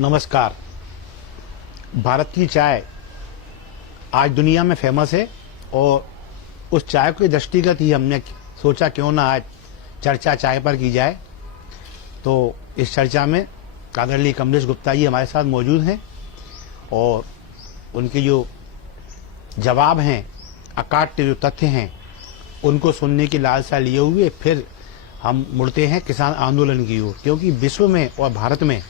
नमस्कार। भारत की चाय आज दुनिया में फेमस है और उस चाय के दृष्टिगत ही हमने सोचा क्यों ना आज चर्चा चाय पर की जाए। तो इस चर्चा में आदरणीय कमलेश गुप्ता जी हमारे साथ मौजूद हैं और उनके जो जवाब हैं, अकाट्य जो तथ्य हैं, उनको सुनने की लालसा लिए हुए फिर हम मुड़ते हैं किसान आंदोलन की ओर, क्योंकि विश्व में और भारत में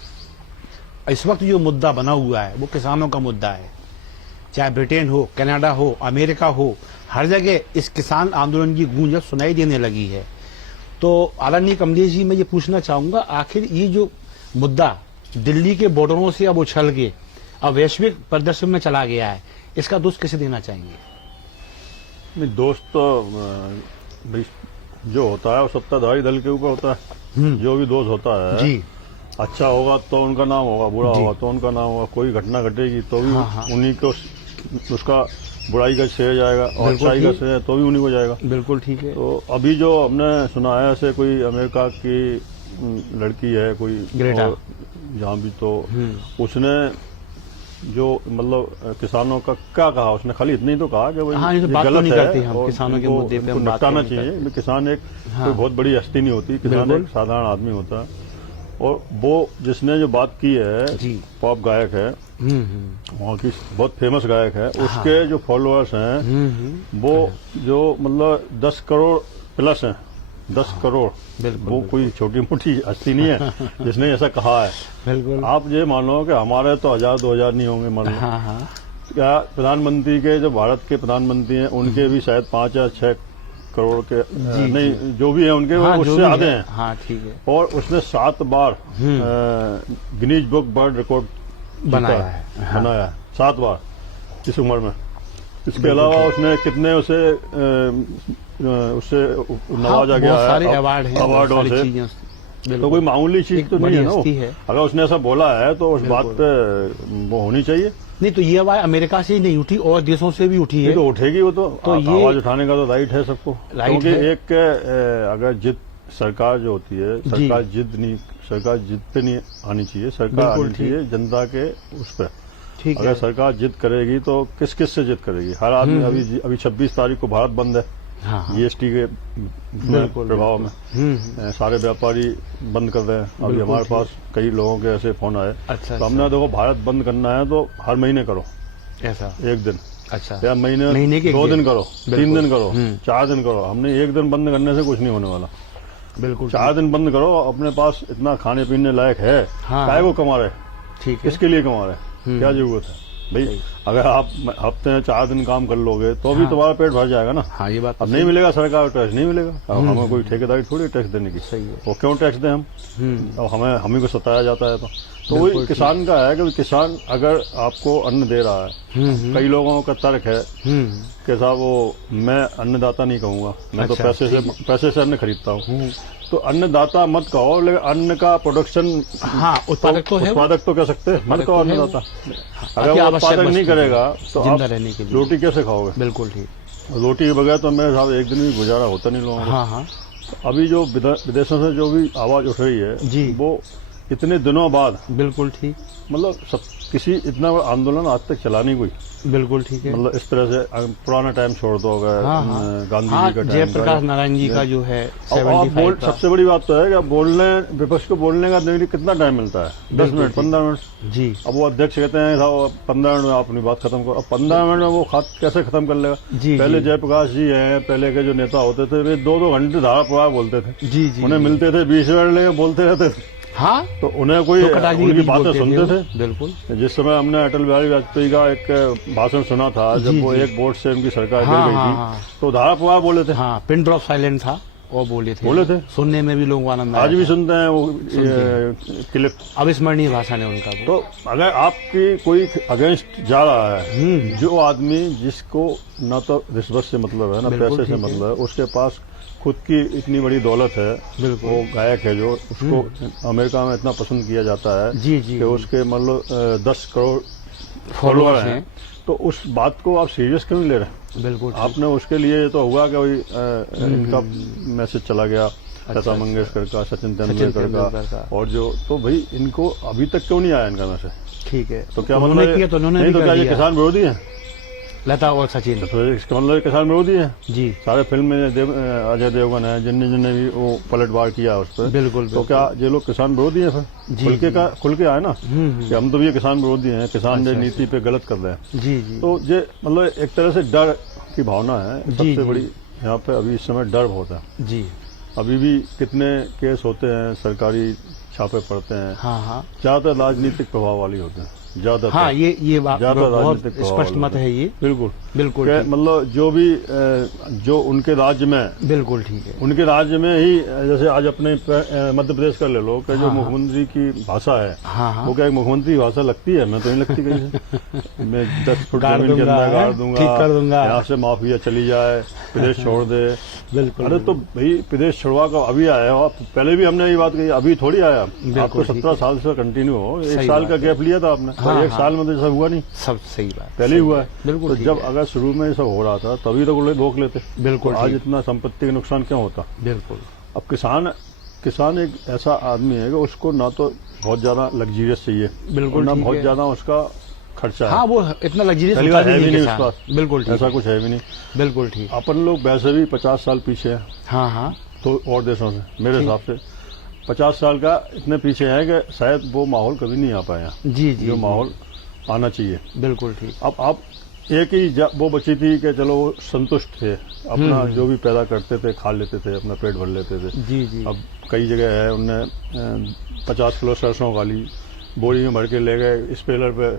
इस वक्त जो मुद्दा बना हुआ है वो किसानों का मुद्दा है। चाहे ब्रिटेन हो, कनाडा हो, अमेरिका हो, हर जगह इस किसान आंदोलन की गूंज अब सुनाई देने लगी है। तो आदरणीय कमलेश जी, मैं ये पूछना चाहूंगा, आखिर ये जो मुद्दा दिल्ली के बॉर्डरों से अब उछल के अब वैश्विक प्रदर्शन में चला गया है, इसका दोष किसे देना चाहेंगे? दोस्त तो भाई जो होता है वो सत्ताधारी दल के ऊपर होता है। जो भी दोष होता है जी, अच्छा होगा तो उनका नाम होगा, बुरा होगा तो उनका नाम होगा। कोई घटना घटेगी तो भी उन्हीं को उसका बुराई का श्रेय जाएगा और अच्छाई का श्रेय तो भी उन्हीं को जाएगा। बिल्कुल ठीक है। तो अभी जो हमने सुना है, ऐसे कोई अमेरिका की लड़की है कोई ग्रेटा, जहाँ भी, तो उसने जो मतलब किसानों का क्या कहा, उसने खाली इतना ही तो कहा कि भाई तो बात गलत नहीं है करते हम और किसानों के मुद्दे पे हम बात निपटाना चाहिए। किसान एक कोई बहुत बड़ी हस्ती नहीं होती, किसान एक साधारण आदमी होता है। और वो जिसने जो बात की है, पॉप गायक है, वहाँ की बहुत फेमस गायक है, उसके जो फॉलोअर्स हैं वो जो मतलब 10 करोड़ प्लस हैं, 10 करोड़। वो कोई छोटी मोटी हस्ती नहीं है जिसने ऐसा कहा है। बिल्कुल। आप ये मानो कि हमारे तो 1000-2000 नहीं होंगे, मान लो। क्या प्रधानमंत्री के जो भारत के प्रधानमंत्री हैं उनके भी शायद 5 या 6 करोड़ के नहीं, जो भी है उनके वो उससे आधे हैं। हाँ, ठीक है। और उसने 7 बार गिनीज बुक वर्ल्ड रिकॉर्ड बनाया है 7 बार इस उम्र में। इसके अलावा उसने कितने उससे नवाजा गया है, सारे अवार्डों से। तो कोई मामूली चीज तो नहीं है ना। अगर उसने ऐसा बोला है तो उस बात पे वो होनी चाहिए। नहीं तो ये आवाज अमेरिका से ही नहीं उठी और देशों से भी उठी है। तो उठेगी, वो तो ये आवाज उठाने का तो राइट है सबको। क्योंकि एक अगर जिद सरकार जो होती है, सरकार जिद पे नहीं आनी चाहिए, सरकार आनी चाहिए जनता के उस पर। अगर सरकार जिद करेगी तो किस से जिद करेगी? हर आदमी अभी 26 तारीख को भारत बंद है, जीएसटी के प्रभाव में सारे व्यापारी बंद कर रहे हैं। अभी हमारे पास कई लोगों के ऐसे फोन आए। तो हमने देखो, भारत बंद करना है तो हर महीने करो, ऐसा 1 दिन, या महीने के 2 दिन करो, 3 दिन करो, 4 दिन करो। हमने 1 दिन बंद करने से कुछ नहीं होने वाला। बिल्कुल 4 दिन बंद करो। अपने पास इतना खाने पीने लायक है, काय को कमा रहे? ठीक है, किसके लिए कमा रहे? क्या जरूरत है भाई? अगर आप हफ्ते में 4 दिन काम कर लोगे तो भी तुम्हारा पेट भर जाएगा ना। हाँ, ये बात अब नहीं मिलेगा, सरकार टैक्स नहीं मिलेगा। अब हमें कोई ठेकेदारी थोड़ी टैक्स देने की। सही है। वो क्यों टैक्स दें हम? अब हमें को सताया जाता है। तो वही किसान का है कि किसान अगर आपको अन्न दे रहा है, कई लोगों का तर्क है कि साहब वो मैं अन्नदाता नहीं कहूंगा, मैं तो पैसे से अन्न खरीदता हूँ। तो अन्नदाता मत कहो, लेकिन अन्न का प्रोडक्शन उत्पादक तो कह सकते हैं, मत कहो अन्नदाता। अगर वो उत्पादन नहीं करेगा तो आप रोटी कैसे खाओगे? बिल्कुल ठीक। रोटी के बगैर तो मेरे साथ 1 दिन भी गुजारा होता नहीं लोगों को। अभी जो विदेशों से जो भी आवाज उठ रही है वो इतने दिनों बाद, बिल्कुल ठीक, मतलब किसी इतना बड़ा आंदोलन आज तक चला नहीं कोई। बिल्कुल ठीक है। मतलब इस तरह से पुराना टाइम छोड़ दो, गांधी जी का टाइम, जयप्रकाश नारायण जी का जो है। सबसे बड़ी बात तो है कि विपक्ष को बोलने का कितना टाइम मिलता है? 10 मिनट, 15 मिनट जी। अब वो अध्यक्ष कहते हैं 15 मिनट में आप अपनी बात खत्म करो। अब 15 मिनट में वो कैसे खत्म कर लेगा? पहले जयप्रकाश जी हैं, पहले के जो नेता होते थे वे 2-2 घंटे धारा प्रवाह बोलते थे। उन्हें मिलते थे 20 मिनट लेके बोलते रहते थे। हाँ, तो उन्हें कोई उनकी बातें सुनते थे। बिल्कुल। जिस समय हमने अटल बिहारी वाजपेयी का एक भाषण सुना था, जब वो एक वोट से उनकी सरकार गिर गई थी, तो धारा प्रवाह बोले थे। हाँ, पिन ड्रॉप साइलेंट था और बोले थे। सुनने में भी लोगों को आनंद आया। आज भी सुनते हैं वो क्लिप। अविस्मरणीय भाषण है उनका। तो अगर आपकी कोई अगेंस्ट जा रहा है, जो आदमी जिसको न तो रिश्वत से मतलब है, न पैसे से मतलब है, उसके पास खुद की इतनी बड़ी दौलत है, बिल्कुल, वो गायक है जो उसको अमेरिका में इतना पसंद किया जाता है कि उसके मतलब 10 करोड़ फॉलोअर हैं, तो उस बात को आप सीरियस क्यों नहीं ले रहे? बिल्कुल, आपने उसके लिए तो हुआ कि इनका मैसेज चला गया लता मंगेशकर का, सचिन तेंदुलकर का, और जो तो भाई इनको अभी तक क्यों नहीं आया इनका मैसेज? ठीक है, तो क्या मतलब किया तो उन्होंने नहीं, भी तो क्या कर ये दिया। किसान विरोधी है? लता और सचिन, तो इसका मतलब किसान विरोधी है। जी सारे फिल्म में अजय देवगन है, जिनने भी वो पलटवार किया उस पर, बिल्कुल, तो क्या ये लोग किसान विरोधी है? फिर खुल के आए ना कि हम तो ये किसान विरोधी हैं, किसान जो नीति पे गलत कर रहे हैं। जी जी, तो ये मतलब एक तरह से डर की भावना है जी, सबसे जी। बड़ी यहाँ पे अभी इस समय डर बहुत है। जी अभी भी कितने केस होते हैं, सरकारी छापे पड़ते हैं, हाँ हाँ ज्यादातर राजनीतिक प्रभाव वाली होते हैं, ज्यादातर। हाँ, ये बात ज्यादा बहुत राजनीतिक प्रभाव स्पष्ट वाले मत है ये, बिल्कुल बिल्कुल कि ठीक, मतलब जो भी जो उनके राज्य में, बिल्कुल ठीक है। उनके राज्य में ही, जैसे आज अपने मध्य प्रदेश का ले लो कि जो हाँ, मुख्यमंत्री की भाषा है, हाँ हाँ, वो क्या एक मुख्यमंत्री की भाषा लगती है? मैं तो नहीं लगती कहीं से। मैं 10 फुट गाड़ जमीन के दूंगा, अंदर गाड़ दूंगा, ठीक कर दूंगा। यहाँ से माफिया चली जाए, प्रदेश छोड़ दे। बिल्कुल, अरे तो भाई प्रदेश छोड़वा का अभी आया हो आप, पहले भी हमने ये बात कही, अभी थोड़ी आया। आप तो 17 साल से कंटिन्यू हो, एक साल का गैप लिया था आपने, हाँ, एक साल में तो ऐसा हुआ नहीं, सब सही बात, पहले ही हुआ है। बिल्कुल तो ठीक जब है। अगर शुरू में ये सब हो रहा था तभी तो रोक लेते, बिल्कुल तो आज ठीक, इतना संपत्ति का नुकसान क्यों होता? बिल्कुल अब किसान एक ऐसा आदमी है कि उसको ना तो बहुत ज्यादा लग्जरियस चाहिए, बिल्कुल ना ठीक बहुत है। ज्यादा उसका खर्चा है। हाँ, वो इतना लग्जरियस पहली होता बात भी है भी नहीं नहीं किसान। उसके पास, बिल्कुल ठीक ऐसा है, कुछ है भी नहीं। बिल्कुल ठीक, अपन लोग वैसे भी 50 साल पीछे हैं हाँ हाँ, तो और देशों से, मेरे हिसाब से 50 साल का इतने पीछे है कि शायद वो माहौल कभी नहीं आ पाया जी जी, जो जी, माहौल आना चाहिए। बिल्कुल ठीक, अब एक ही वो बची थी कि चलो वो संतुष्ट थे, अपना जो भी पैदा करते थे खा लेते थे, अपना पेट भर लेते थे। जी जी, अब कई जगह है, उनने 50 किलो सरसों खा ली, बोरी में भर के ले गए स्पेलर पे,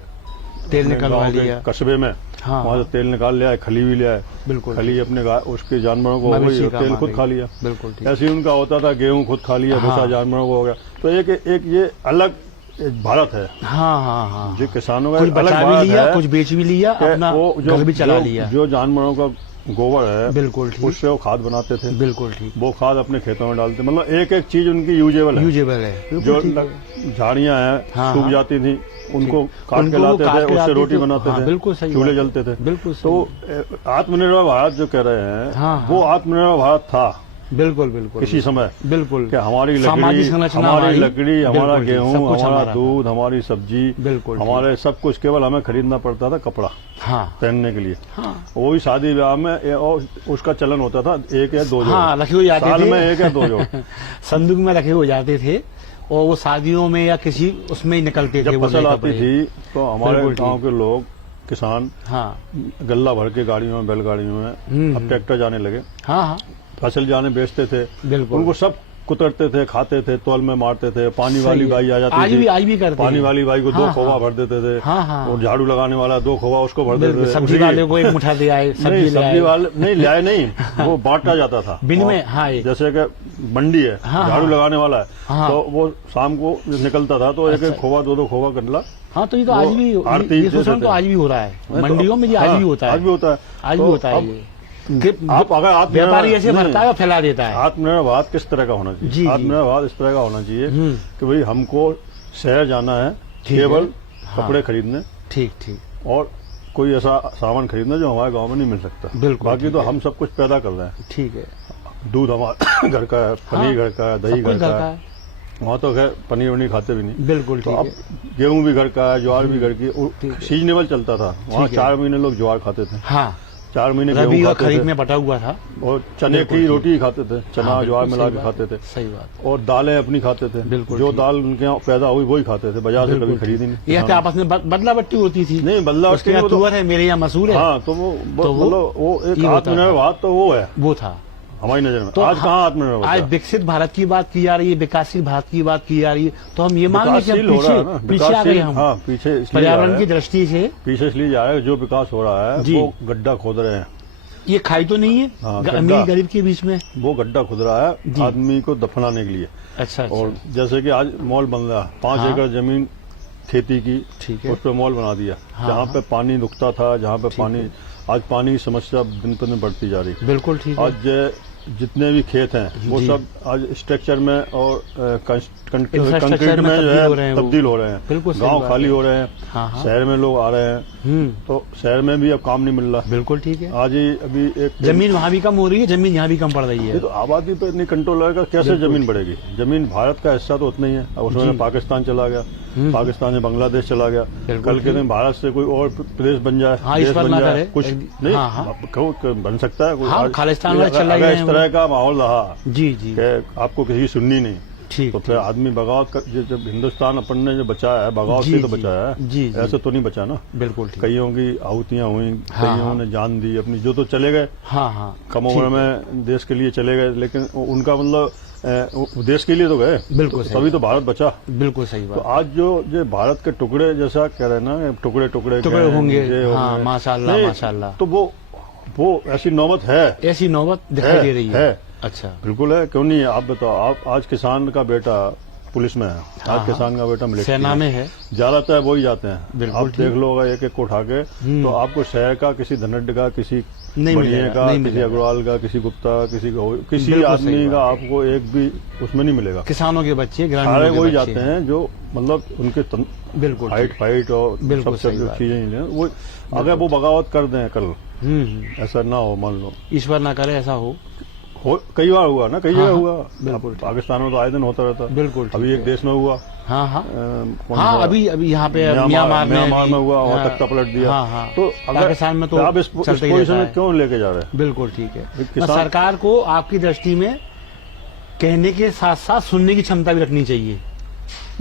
तेल अपने निकलवा गाँव के लिया। कस्बे में, हाँ, वहां से तेल निकाल लिया है, खली भी लिया है, बिल्कुल खली अपने उसके जानवरों को हो मवेशी गई, का तेल मान खुद गई। खा लिया। बिल्कुल ठीक, ऐसे ही उनका होता था, गेहूं खुद खा लिया, हाँ। भूसा जानवरों को हो गया। तो एक ये अलग एक भारत है, हाँ हाँ हाँ, जो किसानों का कुछ एक अलग बचा भारत भी लिया, है कुछ बेच भी लिया, कि अपना वो घर भी चला लिया। जो जानवरों का गोबर है, बिल्कुल ठीक, उससे वो खाद बनाते थे, बिल्कुल ठीक, वो खाद अपने खेतों में डालते, मतलब एक एक चीज उनकी यूजेबल है। यूजेबल है, जो बिल्कुल ठीक है। झाड़ियां हैं हाँ, सूख हाँ। जाती थी, उनको काट उनको के वो लाते काट थे, के उससे लाते रोटी थे। बनाते हाँ, थे, बिल्कुल सही चूल्हे बात है। जलते थे। बिल्कुल सही। तो आत्मनिर्भर भारत जो कह रहे हैं, हाँ, हाँ। वो आत्मनिर्भर भारत था बिल्कुल बिल्कुल, किसी समय, बिल्कुल, कि हमारी सामाजिक लकड़ी, संरचना हमारी लकड़ी, हमारा बिल्कुल ठीक, गेहूं, सब कुछ हमारा हमारा दूध, हमारी सब्जी, बिल्कुल ठीक। हमारे सब कुछ, केवल हमें खरीदना पड़ता था कपड़ा हाँ पहनने के लिए। हाँ वो भी शादी ब्याह में, और उसका चलन होता था 1 या 2 जोड़, हाँ, रखे हो जाते साल थे। में 1 या 2 जोड़। संदूक में रखे हो जाते थे, और वो शादियों में या किसी उसमें ही निकलते थे। जब वो फसल नए आती कपड़े। थी तो हमारे बिल्कुल ठीक। गांव के लोग, किसान, हाँ गल्ला भर के गाड़ियों में, बैलगाड़ियों में, अब ट्रैक्टर जाने लगे, हाँ हाँ, फसल जाने बेचते थे, बिल्कुल, उनको सब कुतरते थे, खाते थे, तौल में मारते थे। पानी सही वाली है। बाई आ जाती आज थी, भी करते पानी हैं। वाली बाई को हाँ, 2 खोवा हाँ। भर देते थे, हाँ हाँ, और झाड़ू लगाने वाला 2 खोवा उसको भर देते बिल्कुल, थे। सब्जी उसी- वाले को एक मुठा दे आए, नहीं, सब्जी ले सब्जी आए। वाले नहीं लाए, नहीं, वो बांटा जाता था बिन में, और हाँ, ये। जैसे कि मंडी है, हाँ, झाड़ू हाँ। लगाने वाला है, हाँ। तो वो शाम को निकलता था, तो एक अच्छा। खोवा 2 खोवा गंडला। हाँ, तो ये तो वो आज भी, आरती ये देते शोषण तो थे। आज भी हो रहा है, तो मंडियों में ये आज हाँ, भी होता है, आज भी होता है, आज तो भी होता है अब ये। कि आप अगर व्यापारी ऐसे नहीं, भरता है और फैला देता है। आत्मनिर्भर भारत किस तरह का होना जी, जी। चाहिए? आत्मनिर्भर भारत इस तरह का होना चाहिए कि भाई हमको शहर जाना है ठीक है। केवल हाँ। कपड़े खरीदने, ठीक ठीक, और कोई ऐसा सामान खरीदना जो हमारे गांव में नहीं मिल सकता। बिल्कुल, बाकी ठीक तो है। हम सब कुछ पैदा कर रहे हैं। ठीक है, दूध हमारा घर का है, पनीर घर का है, दही सब कुछ घर का है। वहाँ तो खैर पनीर वनीर खाते भी नहीं। बिल्कुल तो ठीक अब है। गेहूं भी घर का है, ज्वार भी घर की, ठीक है। सीजनेबल चलता था वहाँ। ठीक है। 4 महीने लोग ज्वार खाते थे, हाँ, 4 महीने रबी गेहूं और खाते खरीफ थे, में बटा हुआ था। और चने बिल्कुल की ठीक। रोटी खाते थे, चना हाँ, ज्वार बिल्कुल मिला सही के बात खाते थे, सही बात। और दालें अपनी खाते थे। बिल्कुल जो ठीक। दाल उनके यहाँ पैदा हुई वही खाते थे, बाजार से कभी बिल्कुल खरीदी नहीं। ठीक। यहाँ पे आपस में बदला बट्टी होती थी। नहीं, बदला उसके यहाँ तुअर है, मेरे यहाँ मसूर है। हाँ, तो वो तो वो मतलब वो एक ये होता आत्मनिर्भर था। भारत तो वो है वो था हमारी नजर में। तो आज कहाँ आत्मनिर्भर आज भारत है? विकसित भारत की बात की जा रही है, विकासशील भारत की बात की जा रही है, तो हम ये मान लें कि हम विकासशील हो रहा है ना, पीछे आ गए विकासशील। हम हाँ, पीछे इसलिए जा पर्यावरण रहा की है, दृष्टि से। पीछे इसलिए जा रहा है, जो विकास हो रहा है जी। वो गड्ढा खोद रहे हैं। ये खाई तो नहीं है हाँ, अमीर गड्ढा। गरीब के बीच में। वो गड्ढा खुद रहा है जी। आदमी को दफनाने के लिए। अच्छा और जैसे कि आज मॉल बन रहा है, 5 हाँ। एकड़ जमीन खेती की, ठीक है। उस पर मॉल बना दिया। हाँ, जहाँ हाँ। पे पानी रुकता था, जहाँ पे पानी, आज पानी की समस्या दिन पर दिन बढ़ती जा रही है। बिल्कुल ठीक है। आज जितने भी खेत हैं वो जी। सब आज स्ट्रक्चर में और कंक्रीट इंफ्रास्ट्रक्चर में जो है वो। तब्दील हो रहे हैं। बिल्कुल सही गांव बात खाली है। हो रहे हैं, हाँ, हाँ। शहर में लोग आ रहे हैं, तो शहर में भी अब काम नहीं मिल रहा। बिल्कुल ठीक है। आज ही अभी एक जमीन वहाँ भी कम हो रही है, जमीन यहाँ भी कम पड़ रही ये है। तो आबादी पे नहीं कंट्रोल रहेगा, कैसे जमीन बढ़ेगी? जमीन भारत का हिस्सा तो उतना ही है। अब उसमें पाकिस्तान चला गया, पाकिस्तान से बांग्लादेश चला गया, कल के दिन भारत से कोई और प्रदेश बन जाए, हाँ, देश ईश्वर बन ना जाए, करे। कुछ नहीं। हाँ, हाँ। अब बन सकता है कोई। हाँ, आज- खालिस्तान वाले चला अगर गए इस हैं तरह का माहौल रहा जी जी। कि आपको किसी की सुननी नहीं, ठीक। तो फिर आदमी बगावत कर, जब हिंदुस्तान अपन ने जो बचाया है, बगावत जी, से तो जी, बचाया है, जी, जी। ऐसे तो नहीं बचा ना। बिल्कुल ठीक। कईयों की आहुतियां हुई, हाँ, कईयों हाँ। ने जान दी अपनी, जो तो चले गए हाँ हाँ। कम उम्र में देश के लिए चले गए, लेकिन उनका मतलब वो देश के लिए तो गए, बिल्कुल तो सही तभी तो भारत बचा। बिल्कुल सही तो बात। आज जो भारत के टुकड़े जैसा कह रहे हैं ना, टुकड़े टुकड़े टुकड़े गए, होंगे, ये हाँ, होंगे। माशाअल्लाह, नहीं, माशाअल्लाह। तो वो ऐसी नौबत है, ऐसी नौबत दिखाई दे रही है। अच्छा। बिल्कुल है। क्यों नहीं है? आप बताओ, आप आज किसान का बेटा पुलिस में है, आज किसान का बेटा मिलिट्री सेना में है। ज्यादातर है, वही जाते हैं। बिल्कुल आप देख लो, एक एक को उठा के, तो आपको शहर का किसी धनड्ड का, किसी नहीं बनिए मिलेगा, का, नहीं किसी मिलेगा। अग्रवाल का, किसी गुप्ता, किसी बिल्कुल आदमी सही का बात है। आपको एक भी उसमें नहीं मिलेगा। किसानों के बच्चे, सारे ग्रामीणों के वही बच्चे जाते हैं जो मतलब उनके बिल्कुल हाइट फाइट और बिल्कुल सब सही जो बात। चीजें नहीं लें, वो अगर वो बगावत कर दें कल, ऐसा ना हो, मान लो ईश्वर ना करे ऐसा हो। कई बार हुआ ना, कई हाँ, जगह हाँ, हुआ। बिल्कुल अब पाकिस्तान में तो आए दिन होता रहता है। बिल्कुल ठीक अभी एक है। देश में हुआ, हाँ हाँ कौन हाँ, सा? अभी यहाँ पे म्यांमार अभी- में हुआ, वहां हाँ, तख्ता पलट दिया। हाँ हाँ। तो पाकिस्तान में तो आप इस चलते ही पोजीशन रहता में है। क्यों लेके जा रहे हैं? बिल्कुल ठीक है। किसान- सरकार को आपकी दृष्टि में कहने के साथ साथ सुनने की क्षमता भी रखनी चाहिए।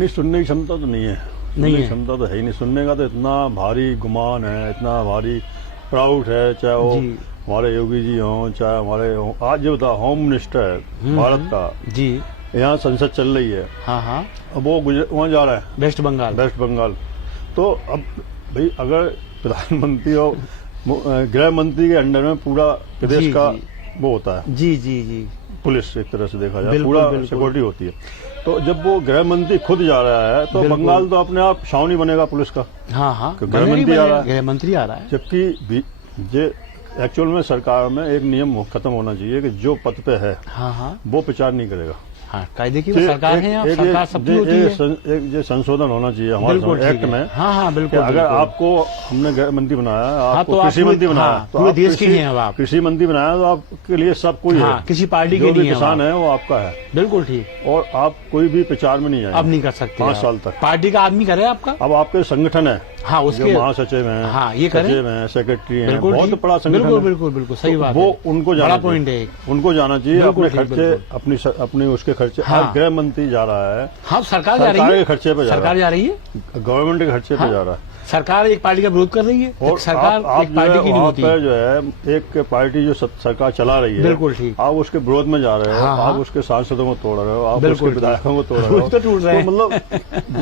नहीं, सुनने की क्षमता तो नहीं है। नहीं सुनने की है। क्षमता तो है ही नहीं। सुनने का तो इतना भारी गुमान है, इतना भारी प्राउड है, चाहे वो जी। हमारे योगी जी हों, चाहे हमारे आज जो बता होम मिनिस्टर है भारत का, जी। यहाँ संसद चल रही है, हाँ हाँ। अब वो वहाँ जा रहा है, वेस्ट बंगाल। वेस्ट बंगाल। तो अब भाई अगर प्रधानमंत्री और गृह मंत्री के अंडर में पूरा प्रदेश जी, का जी। वो होता है, जी जी जी। पुलिस एक तरह से देखा जाए, बिल्कुल, पूरा बिल्कुल। सिक्योरिटी होती है। तो जब वो गृह मंत्री खुद जा रहा है, तो बिल्कुल। बंगाल तो अपने आप छावनी बनेगा पुलिस का, हाँ हाँ। गृह मंत्री आ रहा है। गृह मंत्री आ रहा है। जबकि जे एक्चुअल में सरकार में एक नियम खत्म होना चाहिए कि जो पद पे है हाँ हाँ वो प्रचार नहीं करेगा। हाँ। कायदे की सरकार है, यहाँ सरकार सबकी होती है। एक जो संशोधन होना चाहिए बिल्कुल हमारे ठीक एक्ट है। में, हाँ हाँ कि बिल्कुल। अगर बिल्कुल। आपको हमने गृह मंत्री बनाया, हाँ, आपको तो आप कृषि पूरे- मंत्री बनाया, हाँ, तो पूरे आप देश के ही हैं अब आप। कृषि मंत्री बनाया तो आपके लिए सब कोई हाँ, है, किसी पार्टी जो के भी नहीं है किसान वहाँ। है वो आपका है, बिल्कुल ठीक। और आप कोई भी प्रचार में नहीं अब जाएंगे नहीं कर सकते 5 आप। साल तक। पार्टी का आदमी करे आपका। अब आपके संगठन है, हाँ जो उसके महासचिव हैं, हाँ, ये करें। सचिव हैं, सेक्रेटरी हैं, बिल्कुल बहुत ठीक। बड़ा संगठन बिल्कुल है। बिल्कुल बिल्कुल सही तो बात वो है। उनको जाना बड़ा चाहिए। पॉइंट है एक। उनको जाना चाहिए, बिल्कुल अपने ठीक, खर्चे, बिल्कुल। अपने उसके खर्चे। हाँ। आज गृह मंत्री जा रहा है, हाँ, सरकार जा रही सरकार है। के खर्चे पे जा रहा सरकार है, जा रही है। गवर्नमेंट के खर्चे पे हाँ। जा रहा है। सरकार एक पार्टी का विरोध कर रही है। और सरकार आप एक जो पार्टी है की नहीं वहाँ होती। पे जो है एक पार्टी जो सरकार चला रही है, बिल्कुल ठीक। आप उसके विरोध में जा रहे हो, हाँ, हाँ। आप उसके सांसदों को तोड़ रहे हो, आप बिल्कुल उसके ठीक। विधायकों को तोड़ रहे रोज हो, तो टूट रहे हैं। तो मतलब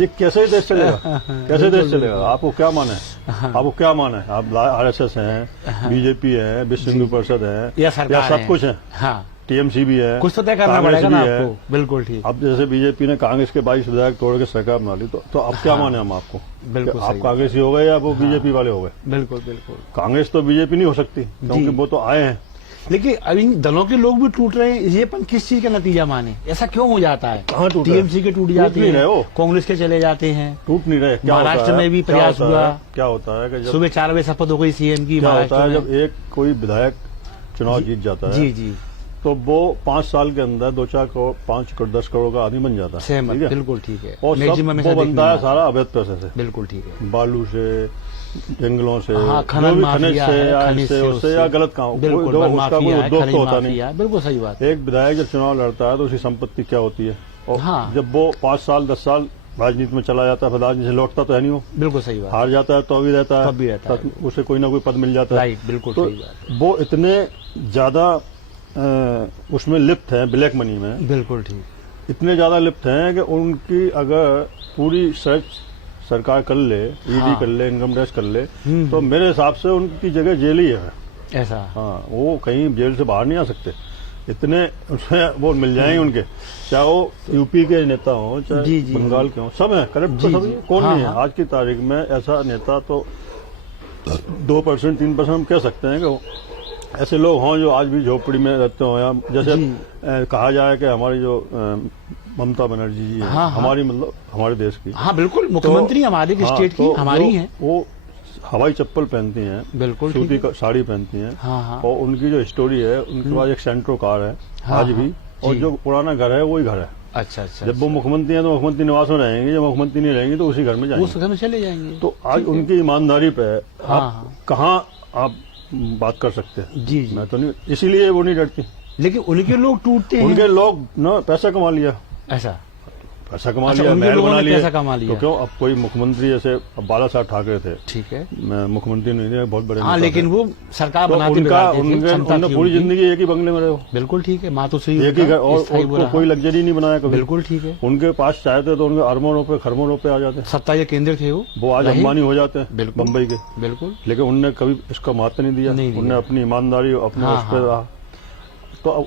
ये कैसे देश चलेगा? कैसे देश चलेगा? आपको क्या माने? आपको क्या माने? आप RSS हैं, बीजेपी है, विश्व हिंदू परिषद है, या सरकार सब है। कुछ है, हाँ, TMC भी है, कुछ तो तय करना कांग्रेस पड़ेगा ना भी है। आपको। बिल्कुल ठीक। अब जैसे बीजेपी ने कांग्रेस के 22 विधायक तोड़ के सरकार बना ली, तो अब क्या माने हम आपको? बिल्कुल आप सही। कांग्रेसी हो गए या वो बीजेपी वाले हो गए? बिल्कुल बिल्कुल। कांग्रेस तो बीजेपी नहीं हो सकती, क्योंकि वो तो आए हैं। लेकिन अब इन दलों के लोग भी टूट रहे हैं, ये अपन किस चीज का नतीजा माने? ऐसा क्यों हो जाता है? कहाँ टूट रहे हैं? TMC के टूट जाते नहीं रहे हैं, हो। कांग्रेस के चले जाते हैं। टूट नहीं रहे। क्या महाराष्ट्र होता है? में भी क्या प्रयास होता है? हुआ। क्या होता है कि जब सुबह 4 बजे शपथ हो गई CM की क्या होता महाराष्ट्र है, में। जब एक कोई विधायक चुनाव जीत जाता है, जी जी, तो वो 5 साल के अंदर 2-4 करोड़, 5 करोड़, 10 करोड़ का आदमी बन जाता है। सहमत। ठीक है? बिल्कुल ठीक है। और मैक्सिमम सब ऐसा वो देखने बनता है में सारा अवैध पैसे से, बिल्कुल ठीक है। बालू से, जंगलों से, हाँ, जो खनन भी माफिया खनिज से है, या खनिज इससे से उससे या गलत काम, बिल्कुल उसका कोई माफिया है, उद्योग खनिज तो होता माफिया नहीं। है, बिल्कुल सही बात। एक विधायक जब चुनाव लड़ता है तो उसकी संपत्ति क्या होती है, और हाँ। जब वो 5 साल 10 साल राजनीति में चला जाता है, फिर राजनीति से लौटता तो है नहीं, वो बिल्कुल सही बात। हार जाता है तो भी रहता है, तब भी रहता है। तब उसे कोई ना कोई पद मिल जाता है। राइट, बिल्कुल तो सही बात। वो इतने ज्यादा उसमें लिप्त हैं, ब्लैक मनी में बिल्कुल ठीक। इतने ज्यादा लिप्त हैं कि उनकी अगर पूरी सर्च सरकार कर ले, ईडी हाँ। कर ले, इनकम टैक्स कर ले, तो मेरे हिसाब से उनकी जगह जेल ही है। ऐसा। हाँ, वो कहीं जेल से बाहर नहीं आ सकते। इतने उसमें वो मिल जाएंगे उनके, चाहे वो यूपी के नेता हो चाहे जी, जी, बंगाल के हो, सब है करप्ट तो जी, सब जी। है। कौन हाँ, नहीं है हाँ। आज की तारीख में ऐसा नेता? तो 2% 3% हम कह सकते हैं कि वो ऐसे लोग हों जो आज भी झोपड़ी में रहते हो, या जैसे जी। कहा जाए कि हमारी जो ममता बनर्जी जी है, हाँ, हाँ। हमारी मतलब हमारे देश की, हाँ बिल्कुल, मुख्यमंत्री हमारे हाँ, स्टेट की तो हमारी जो हैं। वो हवाई चप्पल पहनती हैं, बिल्कुल ठीक सूती है। का साड़ी पहनती हैं, हाँ, हाँ। और उनकी जो स्टोरी है, उनके पास एक सेंट्रो कार है हाँ, आज भी, हाँ, और जी। जो पुराना घर है वही घर है। अच्छा अच्छा, जब वो मुख्यमंत्री हैं तो मुख्यमंत्री निवास में रहेंगे, जब मुख्यमंत्री नहीं रहेंगे तो उसी घर में वो जाएंगे। सुबह में चले जाएंगे। तो आज उनकी ईमानदारी पे हाँ, आप हाँ। कहाँ आप बात कर सकते हैं? जी जी, मैं तो नहीं, इसीलिए वो नहीं डरती। लेकिन उनके लोग टूटते हैं। उनके लोग ना पैसा कमा लिया, ऐसा पैसा कमा अच्छा, लिया, उनके महल लोगों बना ने लिया, पैसा कमा लिया। तो क्यों अब कोई मुख्यमंत्री जैसे अब बाला साहब ठाकरे थे, ठीक है। मुख्यमंत्री नहीं थे, बहुत बड़े हाँ नेता लेकिन थे। वो सरकार तो बनाते उनका बिगाड़ते थे, उनके क्षमता उन्होंने थी पूरी उनकी। जिंदगी एक ही बंगले में रहे हो, बिल्कुल ठीक है, माँ तो सही एक ही घर, उनका स्थायी और बुरा। कोई लग्जरी नहीं बनाया कभी। बिल्कुल ठीक है। उनके पास चाहते तो उनके अरबों रुपए खरबों रुपए आ जाते, सत्ता के केंद्र थे वो वो आज रहे। अंबानी हो जाते हैं बिल्कुल। बम्बई के। बिल्कुल। लेकिन उनने कभी इसका महत्व नहीं दिया, नहीं दिया। उनने अपनी ईमानदारी अपने हाँ, उस पर हाँ। रहा। तो अब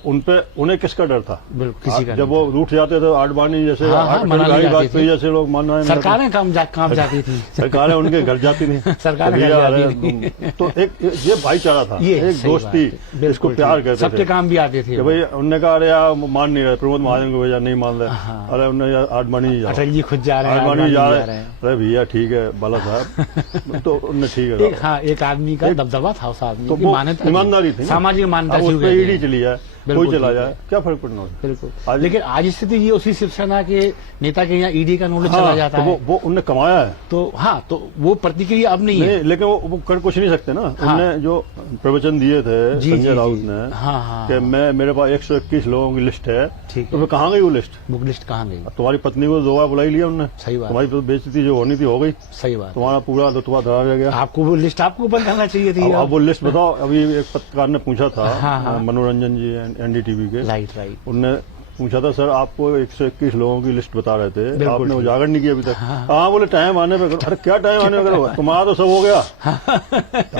उन्हें किसका डर था? बिल्कुल किसी का जब नहीं वो रूठ जाते थे आडवाणी जैसे, हाँ, हाँ, मना ली जाती वाजपेयी थी। जैसे लोग मानना सरकारें काम जाती थी। सरकारें उनके घर जाती नहीं, सरकारें तो घर भैया जाती अरे, तो एक ये भाईचारा था, ये एक सही दोस्ती, बात है। बिल्कुल इसको प्यार ठीक। कहते सबके थे काम भी आते थे कि वो। भाई उनने कहा अरे यार मान नहीं रहे, प्रमोद महाजन को भेजा नहीं मान रहे, हाँ। अरे उनने यार आडवाणी जाओ, अटल जी खुद जा रहे हैं, आडवाणी जा आडवाणी रहे हैं, अरे भैया ठीक है बाला साहब, तो उनने ठीक है। एक हाँ एक आदमी का दबदबा था उस आदमी तो की, वो मान्यता थी। ईमानदारी थी ना। सामाजिक मान्यता अब थी, उस पर कहते ईडी हैं। चली जाए, कोई बिल्कुल चला ठीक जाए, है। क्या फर्क पड़ना है? बिल्कुल। आज- लेकिन आज स्थिति ये उसी शिवसेना के नेता के यहाँ ईडी का नोटिस हाँ, चला जाता तो है, वो उनने कमाया है। तो हाँ तो वो प्रतिक्रिया अब नहीं है। नहीं, लेकिन वो कर कुछ नहीं सकते ना। हाँ। उनने जो प्रवचन दिए थे जी, संजय जी, राउत जी। ने हाँ, हाँ, कि मेरे पास 121 लोगों की लिस्ट है, ठीक तो है। फिर कहाँ गई वो लिस्ट? बुक लिस्ट कहाँ गई? तुम्हारी पत्नी को 2 बार बुला ही लिया उनने, सही बात। तुम्हारी तो बेइज्जती जो होनी थी हो गई, सही बात। तुम्हारा पूरा रुतबा धरा रह गया। आपको वो लिस्ट आपको ऊपर करना चाहिए थी। अब वो लिस्ट बताओ। अभी एक पत्रकार ने पूछा था, हाँ, हाँ। मनोरंजन जी एनडीटीवी के, राइट राइट। उनने पूछा था सर आपको 121 लोगों की लिस्ट बता रहे थे, बिल्कुल आपने ठीक। उजागर नहीं किया अभी तक। हाँ बोले टाइम आने पे करो। अरे क्या टाइम आने पे करो, तुम्हारा तो सब हो गया।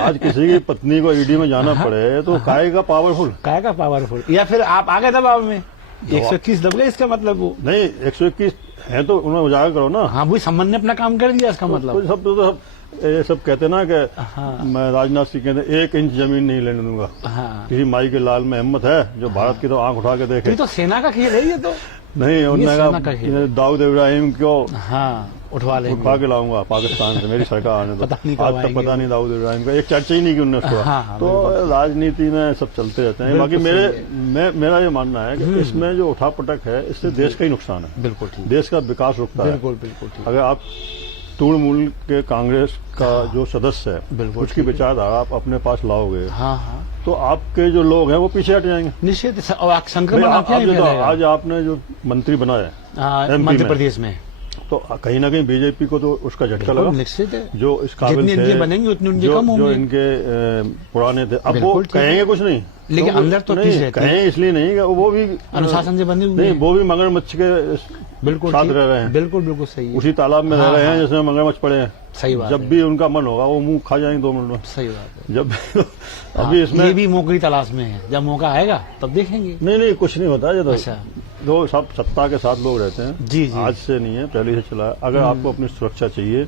आज किसी की पत्नी को ईडी में जाना पड़े तो काहे का पावरफुल, काय का पावरफुल, या फिर आप आ गए दबाव में 121 दब गए, इसका मतलब वो नहीं 121 है तो उन्हें उजागर करो ना। हाँ वही संबंध ने अपना काम कर दिया, इसका मतलब। तो सब ये सब कहते ना कि हाँ। मैं राजनाथ सिंह कहते 1 इंच जमीन नहीं लेने दूंगा। हाँ किसी माई के लाल में हिम्मत है जो भारत की तो आंख उठा के तो देखे? ये तो सेना का खेल है ये तो। नहीं, उन्होंने सेना कहा का खेल। कि दाऊद इब्राहिम को हाँ उठवा लेंगे। उठा के लाऊंगा पाकिस्तान से, मेरी सरकार आने दो। पता नहीं कब आज तक आएंगे पता नहीं दाऊद इब्राहिम का एक चर्चा ही नहीं की उन्होंने उसको। हाँ, हाँ, तो राजनीति में सब चलते रहते हैं। बाकी बिल्कुल मेरा ये मानना है कि इसमें जो उठापटक है इससे देश का ही नुकसान है, बिल्कुल ठीक। देश का विकास रुकता है। बिल्कुल बिल्कुल ठीक। अगर आप तृणमूल के कांग्रेस का जो सदस्य है बिल्कुल उसकी विचारधारा आप अपने पास लाओगे हाँ हाँ तो आपके जो लोग हैं वो पीछे हट जाएंगे। निश्चित। और संक्रमण भाई, आपके यहाँ आप भी जो फैलेगा। आज आपने जो मंत्री बनाया MP मध्य में। प्रदेश में तो कहीं ना कहीं बीजेपी को तो उसका झटका लगा। निश्चित है। जो इस काबिल जितने थे, इनके बनेंगे उतने उनके जो कम होंगे। जो इनके पुराने थे, अब वो बिल्कुल ठीक है। कहेंगे कुछ नहीं, लेकिन क्योंकि- अंदर तो नहीं, चीज रहती है। कहेंगे इसलिए नहीं कि वो भी अनुशासन से बने हुए नहीं, हैं। वो भी मगरमच्छ के बिल्कुल साथ ठीक। रह रहे हैं, बिल्कुल बिल्कुल सही है। उसी तालाब में रह हाँ, रहे हैं हाँ। जिसमें मगरमच्छ पड़े हैं। सही बात जब है। भी उनका मन होगा वो मुंह खा जाएंगे 2 मिनट में। सही बात है। जब हाँ, अभी इसमें ये भी मौके की तलाश में है, जब मौका आएगा तब देखेंगे। नहीं कुछ नहीं होता। ये तो अच्छा। जो सब सत्ता के साथ लोग रहते हैं, जी, जी। आज से नहीं है, पहले से चला है। अगर आपको अपनी सुरक्षा चाहिए,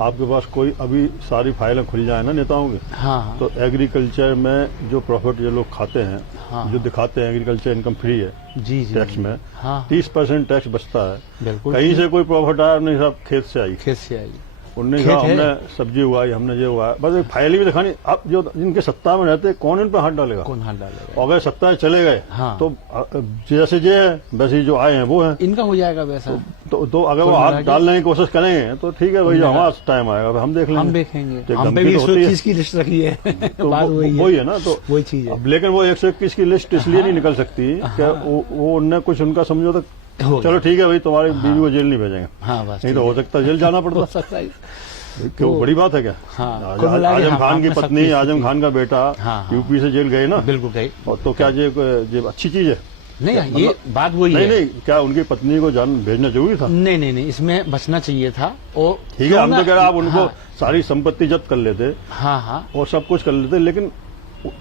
आपके पास कोई अभी सारी फाइलें खुल जाए ना नेताओं की, हाँ हाँ तो एग्रीकल्चर में जो प्रॉफिट ये लोग खाते हैं, हाँ। जो दिखाते हैं एग्रीकल्चर इनकम फ्री है जी जी टैक्स जी। में, हाँ 30% टैक्स बचता है। बिल्कुल कहीं से कोई प्रॉफिट आया नहीं, सब खेत से आई। खेत से आई। उनने खेत कहा है। हमने सब्जी उगाई, हमने ये उगाया, बस एक फाइल भी दिखानी। अब जो जिनके सत्ता में रहते कौन इन पर हाथ डालेगा? कौन हाथ डालेगा? और अगर सत्ता में चले गए हाँ। तो जैसे ये है वैसे जो आए हैं वो हैं। इनका हो जाएगा वैसा। तो अगर वो कुल हाथ मिला के- डालने की कोशिश करेंगे तो ठीक है भाई, मिला- हमारा टाइम आएगा, हम देख लेंगे। हम देखेंगे। तो हम पे धमकी भी तो होती है। 121 की लिस्ट रखी है। तो बात वही है ना। तो वही चीज है। अब लेकिन वो 121 की लिस्ट इसलिए नहीं निकल सकती कि वो उनने कुछ उनका समझौता। हो चलो ठीक है भाई, तुम्हारी बीवी को जेल नहीं भेजेंगे, हाँ बस नहीं तो हो सकता है जेल जाना हो पड़ता। सकता है। क्यों बड़ी बात है क्या? हाँ, कुल मिला के आजम हाँ, खान की आपने सब पत्नी, चीज़ आजम की। खान का बेटा हाँ, हाँ। यूपी से जेल गए ना, बिल्कुल गई। और तो क्या ये अच्छी चीज है? नहीं ये बात वही नहीं है। नहीं, क्या उनकी पत्नी को जान भेजना जरूरी था? नहीं इसमें बचना चाहिए था। और ठीक है, हम तो कह रहे हैं आप उनको हाँ, सारी संपत्ति जब्त कर लेते हाँ हाँ और सब कुछ कर लेते, लेकिन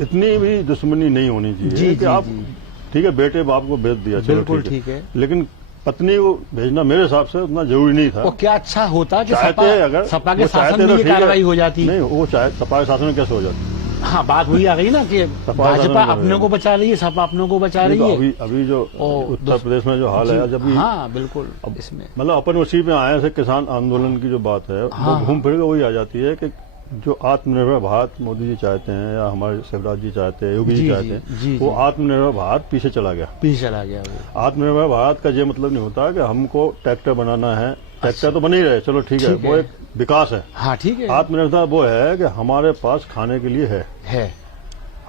इतनी भी दुश्मनी नहीं होनी चाहिए जी कि जी आप जी। ठीक है, बेटे बाप को भेज दिया, चलो बिल्कुल ठीक है। लेकिन पत्नी को भेजना मेरे हिसाब से उतना जरूरी नहीं था। वो क्या अच्छा होता कि चाहते अगर सपा के वो शासन चाहते में तो ये ठीक है। कार्रवाई हो जाती। नहीं, वो चाहे सपा के शासन में कैसे हो जाती। हाँ, बात वही आ गई ना कि भाजपा अपने को बचा रही है, सपा अपनों को बचा रही तो है। अभी जो उत्तर प्रदेश में जो हाल है, जब भी हाँ बिल्कुल, इसमें मतलब अपन उसी में आए से किसान आंदोलन की जो बात है, वो घूम फिर के वही आ जाती है कि जो आत्मनिर्भर भारत मोदी जी चाहते हैं या हमारे शिवराज जी चाहते हैं, योगी जी चाहते हैं, वो आत्मनिर्भर भारत पीछे चला गया। वो आत्मनिर्भर भारत का ये मतलब नहीं होता कि हमको ट्रैक्टर बनाना है, ट्रैक्टर तो बन ही रहे, चलो ठीक है, वो एक विकास है। हाँ ठीक है। आत्मनिर्भरता वो है कि हमारे पास खाने के लिए है।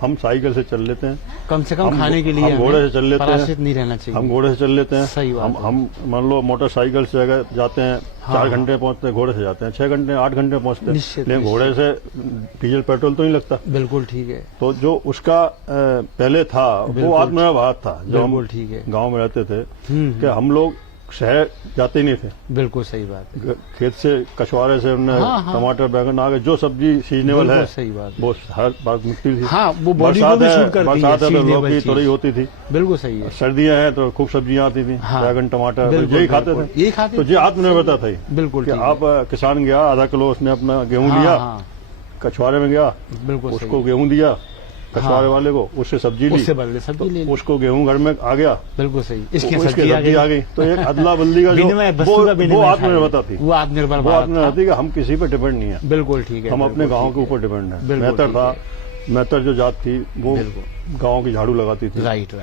हम साइकिल से चल लेते हैं, कम से कम खाने के लिए हम घोड़े से चल लेते हैं, पराश्रित नहीं रहना चाहिए। हम घोड़े से चल लेते हैं। सही बात हम मान लो मोटरसाइकिल से अगर जाते हैं 4 घंटे पहुंचते हैं, घोड़े से जाते हैं 6 घंटे 8 घंटे पहुंचते हैं, लेकिन घोड़े से डीजल पेट्रोल तो नहीं लगता। बिल्कुल ठीक है। तो जो उसका पहले था वो आत्मनिर्भर भारत था, जो हम ठीक है गाँव में रहते थे कि हम लोग शहर जाते ही नहीं थे। बिल्कुल सही बात है। खेत से कछुआरे से उन्हें टमाटर बैगन आ गए, जो सब्जी सीजनेबल है, सही बात, वो हर बार मिलती थी। हाँ, वो बॉडी को भी शूट करती है, बरसात है तो लौकी तोरई होती थी। बिल्कुल सही है। सर्दियां हैं तो खूब सब्जियां आती थी, बैगन टमाटर, यही खाते थे, यही खाते। तो ये आत्मनिर्भरता थी। बिल्कुल कि आप किसान गया, आधा किलो उसने अपना गेहूं लिया, कछुआरे में गया, बिल्कुल उसको गेहूं दिया कछुआरे वाले को, उससे सब्जी ली, उससे बदले सब्जी ले ली, उसको गेहूं घर में आ गया। बिल्कुल सही, इसकी सब्जी आ गई। तो एक अदला बल्दी का जो वो आत्मनिर्भरता थी, वो आत्मनिर्भरता थी कि हम किसी पर डिपेंड नहीं है। बिल्कुल ठीक है। हम अपने गाँव के ऊपर डिपेंड है। मेहतर था, मेहतर जो जात थी वो गाँव की झाड़ू लगाती थी। राइट।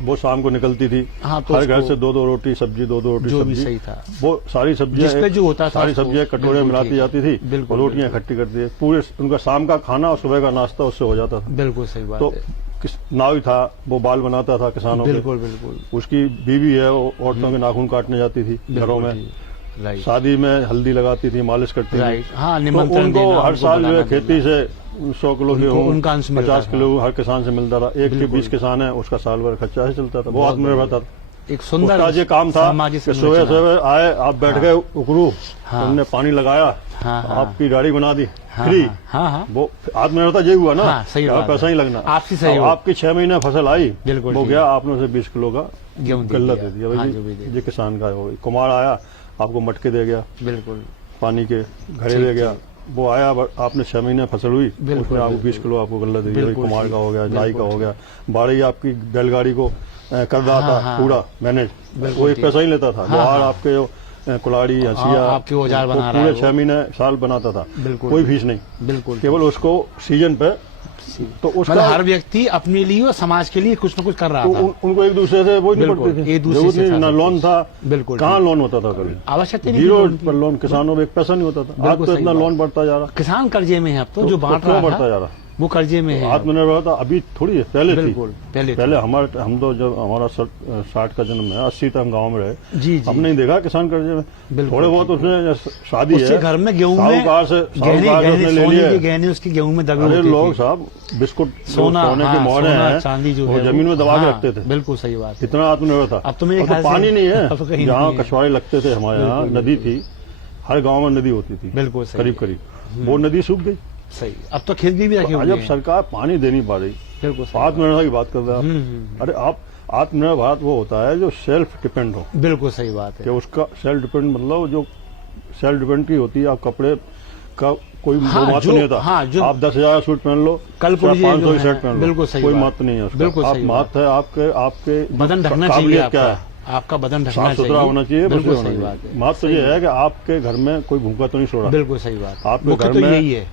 वो शाम को निकलती थी, हर घर से 2-2 रोटी सब्जी, 2-2 रोटी जो भी सब्जी। सही था। वो सारी सब्जियां जो होता था, सारी सब्जियां कटोरे में मिलाती जाती थी, रोटियां इकट्ठी करती थी। पूरे उनका शाम का खाना और सुबह का नाश्ता उससे हो जाता था। बिल्कुल सही बात। तो नावी था, वो बाल बनाता था किसानों के। बिल्कुल बिल्कुल। उसकी बीवी है, वो औरतों के नाखून काटने जाती थी घरों में। शादी में हल्दी लगाती थी, मालिश करती थी। हाँ, तो उनको हर साल जो है खेती से 100 किलो गेहूं, 50 किलो हर किसान से मिलता था। 1 के 20 किसान है, उसका साल भर खर्चा से चलता था। वो आत्मनिर्भर था। एक सुंदर ये काम था कि सुबह आए, आप बैठ गए उकरू, तुमने पानी लगाया, आपकी गाड़ी बना दी फ्री। वो आत्मनिर्भरता ये हुआ ना, पैसा ही लगना। आपकी 6 महीने फसल आई, वो गया, आपने उसे 20 किलो का गल्ला दे दिया, भाई ये किसान का हो। कुमार आया, आपको मटके दे गया, बिल्कुल पानी के घड़े दे गया। वो आया, आपने 6 महीने फसल हुई, उसने आपको 20 किलो आपको गल्ला दे दिया। कुमार का हो गया, लाई का हो गया। बाड़ी आपकी बैलगाड़ी को कर रहा था पूरा मैनेज, वो एक पैसा ही लेता था। लोहार आपके कुलाड़ी, हंसिया, आपके औजार बना रहा है, पूरे 6 महीने साल बनाता था, कोई फीस नहीं, बिल्कुल, केवल उसको सीजन पे। तो उसका हर व्यक्ति अपने लिए और समाज के लिए कुछ न कुछ कर रहा था। उनको एक दूसरे से वो नहीं पड़ते थे, जरूरत नहीं, ना लोन था, बिल्कुल कहाँ लोन होता था कभी, आवश्यकता नहीं, जीरो पर लोन, किसानों में एक पैसा नहीं होता था। आज तो इतना लोन बढ़ता जा रहा, किसान कर्जे में है अब तो, जो बांट रहा बढ़ता जा रहा, वो कर्जे में है। आत्मनिर्भरता अभी थोड़ी है, पहले थी। पहले हम तो जब हमारा 60 का जन्म है, 80 तक हम गाँव में रहे, हमने नहीं देखा किसान कर्जे में। थोड़े बहुत उसने शादी है, घर में गेहूं में गहने उसके गेहूं में दबे होते थे। लोग साहब बिस्कुट सोने के मोहरे हैं, चांदी जो वो जमीन में दबा के रखते थे। बिल्कुल सही बात, इतना आत्मनिर्भर था। अब तो मेरे ख्याल से पानी नहीं है, जहाँ कछुआरे लगते थे हमारे यहाँ नदी थी, हर गाँव में नदी होती थी, बिल्कुल करीब करीब, वो नदी सूख गई। सही, अब तो खेत भी रखे हुए हैं। जब सरकार पानी दे नहीं पा रही, बिल्कुल आत्मनिर्भर की बात कर रहे हैं। अरे आप आत्मनिर्भर भारत वो होता है जो सेल्फ डिपेंड हो। बिल्कुल सही बात है, कि उसका सेल्फ डिपेंड मतलब जो सेल्फ डिपेंड की होती है। आप कपड़े का कोई महत्व नहीं होता, आप 10,000 सूट पहन लो, कल 500 शर्ट पहन लो, बिल्कुल सही, कोई महत्व नहीं है उसका। आप महत्व है आपके बदन ढकना चाहिए, क्या है आपका बदन ढकना चाहिए, साफ सुथरा होना चाहिए। बिल्कुल सही बात है। महत्व ये है कि आपके घर में कोई भूखा तो नहीं सो रहा, बिल्कुल सही बात। आपके घर में यही है,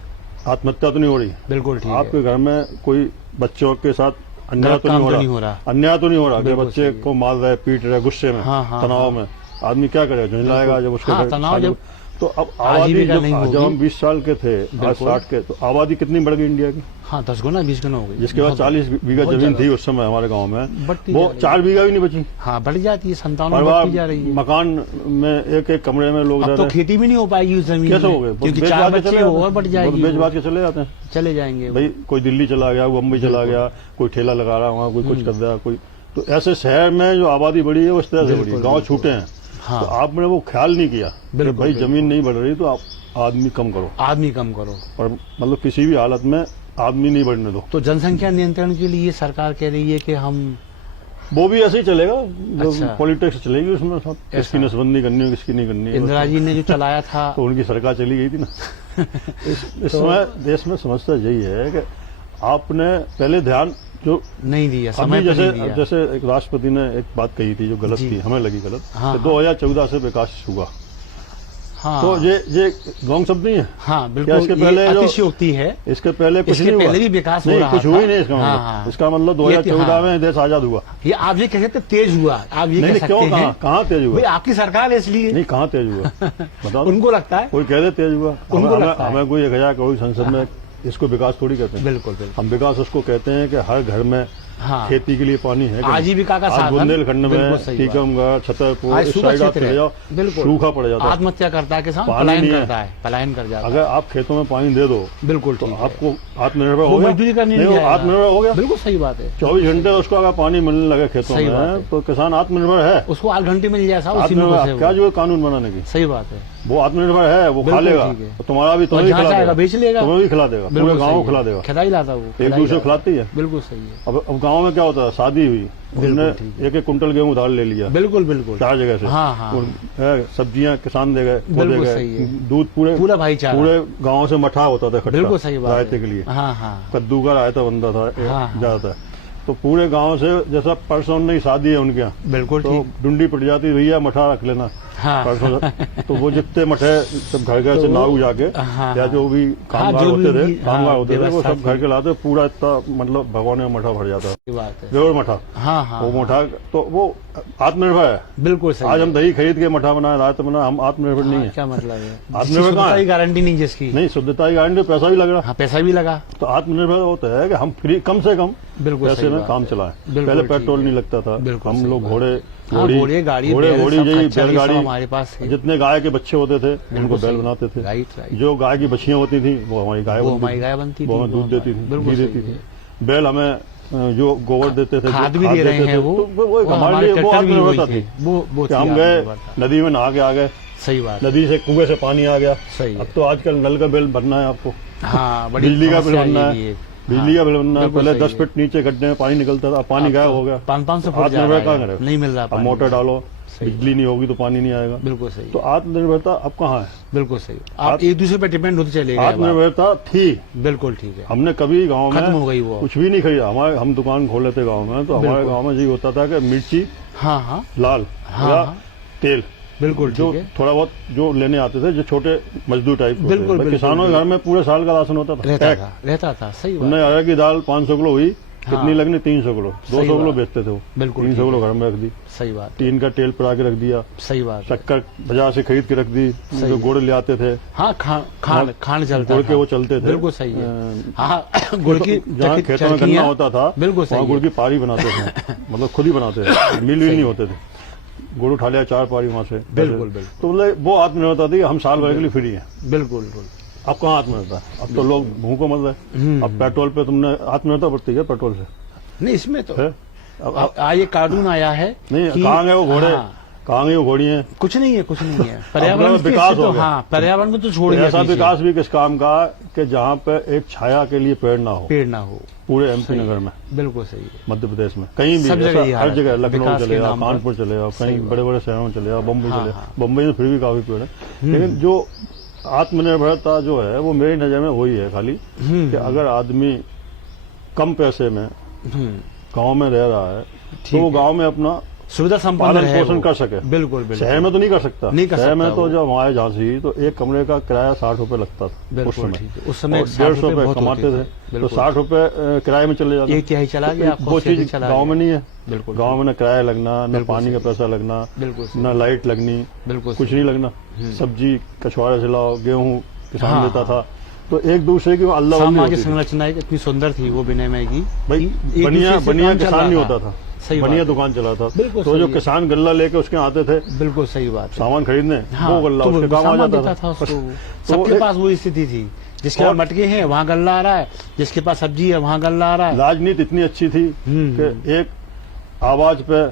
आत्महत्या तो नहीं हो रही, बिल्कुल ठीक। आपके घर में कोई बच्चों के साथ अन्याय तो नहीं हो रहा, अन्याय तो नहीं हो रहा कि बच्चे को मार रहे, पीट रहे, गुस्से में, तनाव में। आदमी क्या करेगा, झुंझलाएगा जब उसको तनाव। तो अब आबादी जब हम 20 साल के थे, आज 60 के, तो आबादी कितनी बढ़ गई इंडिया की? 10 गुना 20 गुना हो गई। जिसके बाद 40 बीघा जमीन थी उस समय हमारे गांव में, वो 4 बीघा भी नहीं बची। बढ़ जाती है, 57 बढ़ती जा रही है। मकान में एक कमरे में लोग, तो खेती भी नहीं हो पाएगी उस जमीन, कैसे हो गए? क्योंकि 4 बच्चे और बढ़ जाएगी, बेच बात के चले जाते हैं, चले जाएंगे भाई। कोई दिल्ली चला गया, बम्बई चला गया, कोई ठेला लगा रहा, वहाँ कोई कुछ कर दिया, कोई। तो ऐसे शहर में जो आबादी बढ़ी है वो इस तरह से बढ़ी है, गाँव छूटे हैं। तो आपने वो ख्याल नहीं किया, भाई जमीन नहीं बढ़ रही तो आप आदमी कम करो, और मतलब किसी भी हालत में आदमी नहीं बढ़ने दो। तो जनसंख्या नियंत्रण के लिए सरकार कह रही है कि हम वो भी ऐसे ही चलेगा, अच्छा। पॉलिटिक्स चलेगी उसमें सब, किसकी नसबंदी करनी है किसकी नहीं करनी है। इंदिरा जी ने जो चलाया था तो उनकी सरकार चली गई थी ना। इसमें देश में समस्या यही है कि आपने पहले ध्यान जो नहीं दिया, अभी समय पर जैसे नहीं दिया। जैसे एक राष्ट्रपति ने एक बात कही थी जो गलत जी। थी, हमें लगी गलत, हाँ, कि 2014 से विकास हुआ। हाँ, तो ये रॉन्ग शब्द नहीं है। हाँ क्या बिल्कुल, इसके ये पहले जो अतिशयोक्ति है। इसके पहले कुछ इसके नहीं हुआ, पहले भी विकास हो नहीं रहा कुछ था। हुआ ही नहीं इसका हाँ, मतलब। हाँ। इसका मतलब ये 2014 हाँ। में देश आजाद हुआ। ये आप ये कह सकते तेज हुआ, आप ये नहीं कह नहीं, सकते क्यों, हैं कहाँ तेज हुआ? भाई आपकी सरकार है इसलिए। नहीं, कहाँ तेज हुआ बताओ। उनको लगता है, कोई कह दे तेज हुआ, उनको लगता है। हमें कोई एक हजार करोड़ संसद में इसको विकास थोड़ी कहते हैं। बिल्कुल बिल्कुल। हम विकास उसको कहते हैं कि हर घर में हाँ, खेती के लिए पानी है। आजीविका का आज साधन। बुंदेलखंड बिल्कुल में सही बात। टीकमगढ़, छतरपुर, आज इस सूखा साइड आप क्षेत्र चले जाओ, है, बिल्कुल सूखा पड़ जाता है। आत्महत्या करता है किसान, पानी पलायन नहीं है। करता है, पलायन कर जाता है। अगर आप खेतों में पानी दे दो बिल्कुल तो ठीक है। आपको आत्मनिर्भर वो हो गया। मजदूरी करनी नहीं, नहीं वो जाएगा। आत्मनिर्भर हो गया। बिल्कुल सही बात है। 24 घंटे उसको अगर पानी मिलने लगे खेतों सही बात में है। तो किसान आत्मनिर्भर है। उसको 8 घंटे मिल जाए साहब, उसी में आत्मनिर्भर घुसे क्या हुए। जो है कानून बनाने की, सही बात है। वो आत्मनिर्भर है, वो खा बिल्कुल लेगा, ठीक है। तो तुम्हारा भी तुम्हें भी जहाँ खिला चाहेगा देगा, बेच लेगा, तुम्हें भी खिला देगा, पूरे बिल्कुल गाँव सही को खिला है। देगा। खिलाई लाता वो, एक खिलाई दूसरे को लाता। खिलाती है। बिल्कुल सही है। अब गांव में क्या होता है, शादी हुई, उन्होंने ठीक एक क्विंटल गेहूं उधार ले लिया बिल्कुल बिल्कुल। 4 जगह से। हाँ, हाँ। सब्जियां किसान दे गए, वो दे बिल्कुल गए, सही है। दूध पूरा भाईचारा। पूरे गांव से मठा होता था इकट्ठा, बिल्कुल सही बात रायते है। के लिए हाँ हाँ कद्दू का रायता बनता था हाँ। ज्यादातर। तो पूरे गांव से, जैसा परसों नहीं शादी है उनके यहाँ, बिल्कुल तो ठीक। डुंडी पड़ जाती, भैया मठा रख लेना हाँ। परसों से। तो वो जितने मठे सब घर घर से तो नाऊ जाके, हाँ, या जो भी कामगार जो भी होते थे, उनकी, कामगार हाँ, होते थे, वो व्यवस्था सब घर के लाते, पूरा इतना मतलब भगवान में मठा भर जाता, सही बात है। जोर मठा। हाँ हाँ वो मठा, तो वो आत्मनिर्भर है। बिल्कुल सही। आज हम दही खरीद के मठा बनाए, रायता बनाए, हम आत्मनिर्भर नहीं है। क्या मतलब है? आत्मनिर्भर कहाँ है? गारंटी नहीं जिसकी। नहीं, शुद्धता की गारंटी, पैसा भी लग रहा। हाँ, पैसा भी लगा। तो आत्मनिर्भर होता है कि हम फ्री, कम से कम बिल्कुल पैसे सही में बात काम है। चलाएं। बिल्कुल पहले ठीक पेट्रोल है। नहीं लगता था, बिल्कुल हम सही लोग बात घोड़े हाँ, घोड़े गाड़ी घोड़े बैल, घोड़ी सब यही खच्चर, ये सब बैलगाड़ी, हमारे पास है। जितने गाय के बच्चे होते थे उनको बैल सही। बनाते थे। Right right. जो गाय की बछियां होती थी वो हमारी गाय वो बनती हमारी थी। गाय बनती वो थी, हमें वो दूध देती थी, बिल्कुल घी सही देती है। थी। बैल हमें जो गोबर देते थे, खाद जो भी खाद दे रहे देते हैं थे, वो, तो वो हमारे लिए वो ट्रैक्टर भी आत्मनिर्भरता वही थी। थे। वो कि हम थी गए आत्मनिर्भरता। नदी में नहा के आ गए, सही बात। नदी से कुएं से पानी आ गया। सही है। अब तो आजकल नल का बिल भरना है आपको, हाँ, बड़ी बिजली का बिल समस्या भरना ये भी है, है। बिजली का बिल भरना है। बिल्कुल पहले सही 10 है। फीट नीचे गड्ढे में पानी निकलता था, पानी गायब हो गया। 500 फुट जा आत्मनिर्भर रहा कहाँ है, करें? नहीं मिल रहा अब पानी। मोटर डालो, सही बिजली नहीं होगी तो पानी नहीं आएगा। बिल्कुल सही। तो आत्मनिर्भरता अब कहाँ है? बिल्कुल सही। आप एक दूसरे पर डिपेंड होते चले गए अब आप। आत्मनिर्भरता थी, बिल्कुल ठीक है। हमने कभी गांव में खत्म हो गई वो। कुछ भी नहीं खरीदा। हम दुकान खोले थे गांव में, तो हमारे बिल्कुल। गांव में यही होता था कि मिर्ची हाँ हाँ लाल हाँ, या हाँ। तेल, बिल्कुल जो ठीक है। थोड़ा बहुत जो लेने आते थे, जो छोटे मजदूर टाइप के होते बिल्कुल, थे। बिल्कुल, किसानों के घर में पूरे साल का राशन होता था। रहता था सही बात। उन्हें अरहर की दाल 500 किलो हुई, कितनी लगनी? 300 किलो, 200 किलो बात। बेचते थे वो। बिल्कुल 300 ठीक किलो घर में रख दी, सही बात। टीन का तेल पिला के रख दिया, सही बात है। शक्कर बाजार से खरीद के रख दी, जो गुड़ ले आते थे, हाँ, खांड चलता गुड़ था। के वो चलते थे। बिल्कुल सही है। हाँ, गुड़ की जहाँ खेतों में गन्ना होता था, बिल्कुल सही वहाँ गुड़ है। की पारी बनाते थे, मतलब खुद ही बनाते थे, मिल भी नहीं होते थे। गुड़ उठा लिया 4 पारी वहां से। बिल्कुल बिल्कुल तो मतलब वो आत्मनिर्भरता थी, हम साल भर के लिए फ्री हैं। बिल्कुल बिल्कुल। अब कहाँ आत्मनिर्भरता है? अब तो लोग भूखों मर रहे। अब पेट्रोल पे तुमने आत्मनिर्भरता बढ़ती है पेट्रोल से नहीं, इसमें तो है? ये कार्टून आया है नहीं, कि- कहाँ गए वो घोड़े? हाँ, कहाँ गई वो घोड़ियाँ? कुछ नहीं है, कुछ नहीं है। पर्यावरण के विकास इससे तो हो गया। हाँ, पर्यावरण को तो छोड़ दिया ऐसा पीछे। विकास भी किस काम का कि जहाँ पे एक छाया के लिए पेड़ ना हो, पेड़ ना हो। पूरे एमपी नगर में, बिल्कुग सही है। मध्य प्रदेश में कहीं भी सब जगह ऐसा, ही हर हालत जगह, है। लखनऊ विकास के चले जाओ, नाम पर। कानपुर चले जाओ, सही कहीं बात। बड़े बड़े शहरों में चले जाओ, बम्बई हाँ, चले हाँ। जाओ। बम्बई में फिर भी काफी पेड़ है, लेकिन जो आत्मनिर्भरता जो है वो मेरी नजर में वही है खाली कि अगर आदमी कम पैसे में गांव में रह रहा है तो वो गांव में अपना सुविधा संपन्न पालन है पोषण वो। कर सके। बिल्कुल बिल्कुल। शहर में तो नहीं कर सकता। नहीं कर शहर में सकता तो वो। जब हमारे झांसी तो एक कमरे का किराया 60 रुपए लगता था उस बिल्कुल समय। ठीक है। उस समय और 150 रुपए कमाते थे, तो बिल्कुल। 60 रुपए किराए में चले जाते। एक तिहाई चला गया, आपको वो उससे चीज चला गाँव गया। में नहीं है। बिल्कुल गाँव में न किराया लगना, न बिल्कुल पानी का पैसा लगना, बिल्कुल सही। न लाइट लगनी, बिल्कुल कुछ सही। नहीं लगना। सब्जी कछुआरे से लाओ, गेहूं किसान हाँ, देता था, तो एक दूसरे की अल्लाह बंदी सामाजिक होती थी। संरचना इतनी सुंदर थी वो विनय की। भाई एक बनिया दूसरे से बनिया काम चल किसान रहा नहीं होता था, सही बनिया बात है। दुकान चलाता था। बिल्कुल तो सही जो है। किसान गल्ला लेके उसके आते थे बिल्कुल सही बात है। सामान खरीदने, हाँ, वो गल्ला तो उसके वो काम आ सामान जाता देता था। उसको। तो सबके एक पास वो स्थिति थी, जिसके पास और- मटके हैं वहाँ गल्ला आ रहा है, जिसके पास सब्जी है वहाँ गल्ला आ रहा है। राजनीति इतनी अच्छी थी कि एक आवाज पे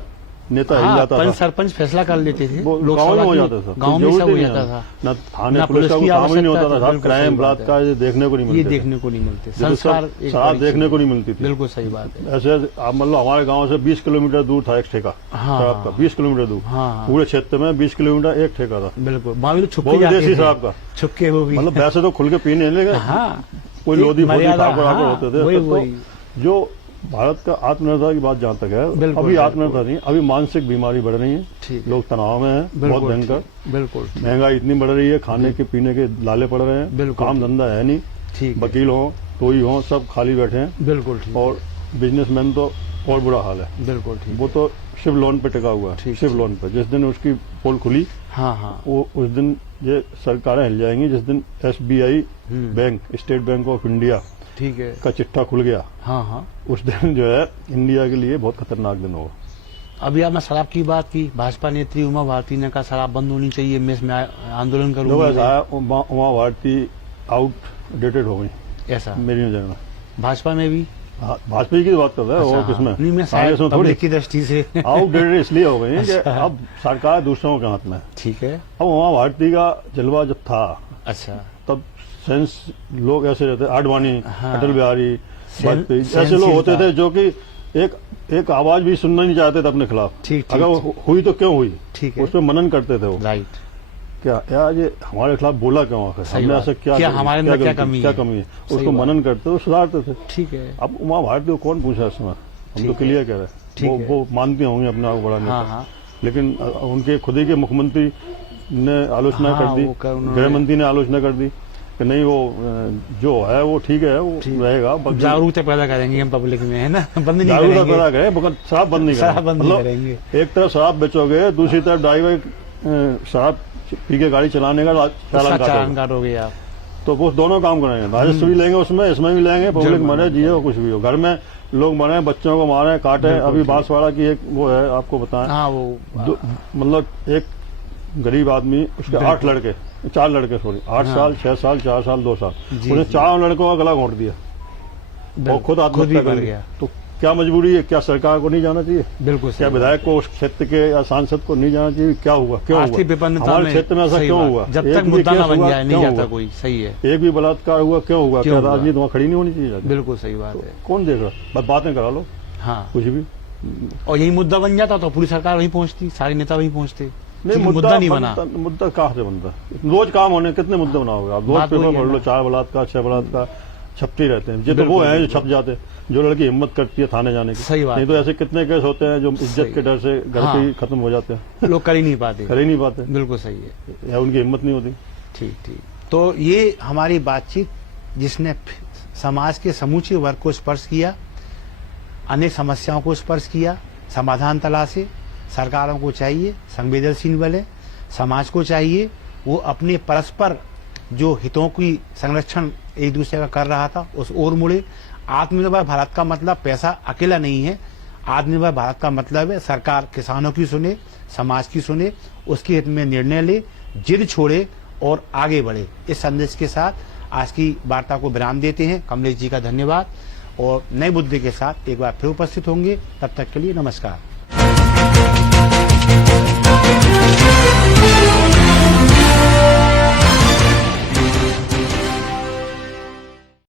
नेता हिल जाता था, सरपंच फैसला कर लेते थे, वो गाँव में लोकसभा हो की- जाता था, गाँव में जरूरत सब ही हो नहीं जाता है। था। ना थाने ना पुलिस का पुलिस कोई की काम ही नहीं आवश्यकता होता था थी, साहब, बिल्कुल क्राइम सही बात है। बलात्कार ये देखने को नहीं ये मिलते, देखने को नहीं मिलते, जैसे संस्कार सब एक शराब बड़ी देखने चीज को है। नहीं मिलती थी। बिल्कुल सही बात है। ऐसे आप मतलब हमारे गांव से 20 किलोमीटर दूर था एक ठेका हाँ, शराब का, 20 किलोमीटर दूर, हाँ। पूरे क्षेत्र में 20 किलोमीटर एक ठेका था, बिल्कुल, वहाँ भी लोग छुप वो के भी जाते देसी थे, शराब का, छुप के वो भी, मतलब वैसे तो खुल के पीने नहीं लगे, हाँ, कोई एक लोधी फोधी मर्यादा, ठाकुर हाँ, होते थे। वही तो वही जो भारत का आत्मनिर्भरता की बात जहाँ तक है, बिल्कुल, अभी आत्मनिर्भरता नहीं, अभी मानसिक बीमारी बढ़ रही है, ठीक है। लोग तनाव में हैं, बहुत बिल्कुल भयंकर, ठीक, बिल्कुल महंगाई इतनी बढ़ रही है, खाने के पीने के लाले पड़ रहे हैं, बिल्कुल काम धंधा है नहीं, ठीक है, वकील हो कोई हो सब खाली बैठे हैं, बिल्कुल ठीक, और बिजनेसमैन तो और बुरा हाल है, बिल्कुल ठीक, वो तो शिव लोन पे टिका हुआ है, ठीक, शिव लोन पे। जिस दिन उसकी पोल खुली हाँ हाँ, वो उस दिन ये सरकारें हिल जाएंगी, जिस दिन SBI bank, state bank of India ठीक है, का चिट्ठा खुल गया, हाँ हाँ। उस दिन जो है इंडिया के लिए बहुत खतरनाक दिन होगा। अभी आपने शराब की बात की, भाजपा नेत्री उमा भारती ने कहा शराब बंद होनी चाहिए, मैं इसमें आंदोलन जो करूंगी, ऐसा है उमा भारती आउटडेटेड हो गई ऐसा मेरी नजर में। भाजपा में भी, भाजपा की बात कर रहे हैं, अच्छा, और किसमें नहीं मैं कांग्रेस में थोड़ी पब्लिक की दृष्टि से आउटडेटेड इसलिए हो गई कि अच्छा। अब सरकार दूसरों के हाथ में है। ठीक है, अब उमा भारती का जलवा जब था अच्छा, तब सेंस लोग ऐसे रहते, आडवाणी, हाँ। अटल बिहारी वाजपेयी, ऐसे लोग सेंसिटिव होते था। थे जो कि एक आवाज भी सुनना नहीं चाहते थे अपने खिलाफ, ठीक, ठीक, अगर वो हुई तो क्यों हुई, ठीक है, उस पर मनन करते थे वो, राइट, क्या यार ये हमारे खिलाफ बोला क्यों आखिर, सही हमने बात। ऐसा क्या क्या करी, हमारे अंदर क्या गलती, कमी है? सही उसको बात। मनन करते तो सुधारते थे। ठीक है, अब उमा भारती को कौन पूछा इस समय, हम ठीक तो है। क्लियर कह रहे ठीक हैं, है। वो मानती होंगी अपने आप को बड़ा हाँ नेता, हाँ, लेकिन उनके खुद ही के मुख्यमंत्री ने आलोचना हाँ, कर दी, वो उन्होंने- गृह मंत्री ने आलोचना कर दी कि नहीं वो जो है वो ठीक है, वो ठीक। रहेगा, बाकी जागरूकता पैदा करेंगे हम पब्लिक में, है ना, बंद नहीं जागरूकता करेंगे, पैदा करें, मगर शराब बंद नहीं शराब करें, बंद नहीं करेंगे, एक तरफ शराब बेचोगे, दूसरी तरफ ड्राइवर शराब पी के गाड़ी चलाने का चालान चालान काटोगे, काटोगे आप, तो वो दोनों काम करेंगे, राजस्व भी लेंगे उसमें, इसमें भी लेंगे, पब्लिक जुर्माना मरे जिए और कुछ भी हो, घर में लोग मरे, बच्चों को मारे काटे। बिल्कुल अभी ठीक। बांसवाड़ा की एक वो है, आपको बताएं, हाँ वो मतलब एक गरीब आदमी, उसके 8 लड़के, 4 लड़के सॉरी, 8 हाँ। साल 6 साल 4 साल 2 साल, जी, उसने जी। 4 लड़कों का गला घोंट दिया और खुद भी आत्महत्या मर कर गया, गया। तो क्या मजबूरी है, क्या सरकार को नहीं जाना चाहिए, बिल्कुल क्या सही विधायक को उस क्षेत्र के या सांसद को नहीं जाना चाहिए, क्या हुआ, क्यों आर्थिक हुआ विपन्नता हमारे क्षेत्र में, ऐसा सही क्यों बात। हुआ, जब एक तक भी मुद्दा ना केस बन हुआ, जाए नहीं क्यों जाता हुआ? कोई, सही है, एक भी बलात्कार हुआ, क्यों हुआ, क्यों क्या हुआ? राजनीति वहाँ खड़ी नहीं होनी चाहिए जाती? बिल्कुल सही बात है, कौन देख रहा, बस बातें करा लो हाँ, कुछ भी, और यही मुद्दा बन जाता तो पूरी सरकार वहीं पहुंचती, सारे नेता वहीं पहुंचते, नहीं क्योंकि मुद्दा नहीं बना, मुद्दा कहाँ से बनता है, रोज काम होने, कितने मुद्दे बनाओगे आप, रोज बात वही पेपर है पढ़ लो, ना। 4 बलात्कार 6 बलात्कार छपते ही रहते हैं, ये तो बिल्कुल, वो है जो बिल्कुल। छप जाते हैं, जो लड़की हिम्मत करती है थाने जाने की, सही बात नहीं तो है। ऐसे कितने केस होते हैं जो इज्जत सही। के डर से घर हाँ। पे ही खत्म हो जाते हैं, लोग कर ही नहीं पाते, कर ही नहीं पाते, बिल्कुल सही है, या उनकी हिम्मत नहीं होती। ठीक ठीक, तो ये हमारी बातचीत जिसने समाज के समूचे वर्ग को स्पर्श किया, अनेक समस्याओं को स्पर्श किया, समाधान तलाशे। सरकारों को चाहिए संवेदनशील बने, समाज को चाहिए वो अपने परस्पर जो हितों की संरक्षण एक दूसरे का कर रहा था उस ओर मुड़े। आत्मनिर्भर भारत का मतलब पैसा अकेला नहीं है, आत्मनिर्भर भारत का मतलब है सरकार किसानों की सुने, समाज की सुने, उसके हित में निर्णय ले, जिद छोड़े और आगे बढ़े। इस संदेश के साथ आज की वार्ता को विराम देते हैं। कमलेश जी का धन्यवाद, और नए मुद्दे के साथ एक बार फिर उपस्थित होंगे। तब तक के लिए नमस्कार।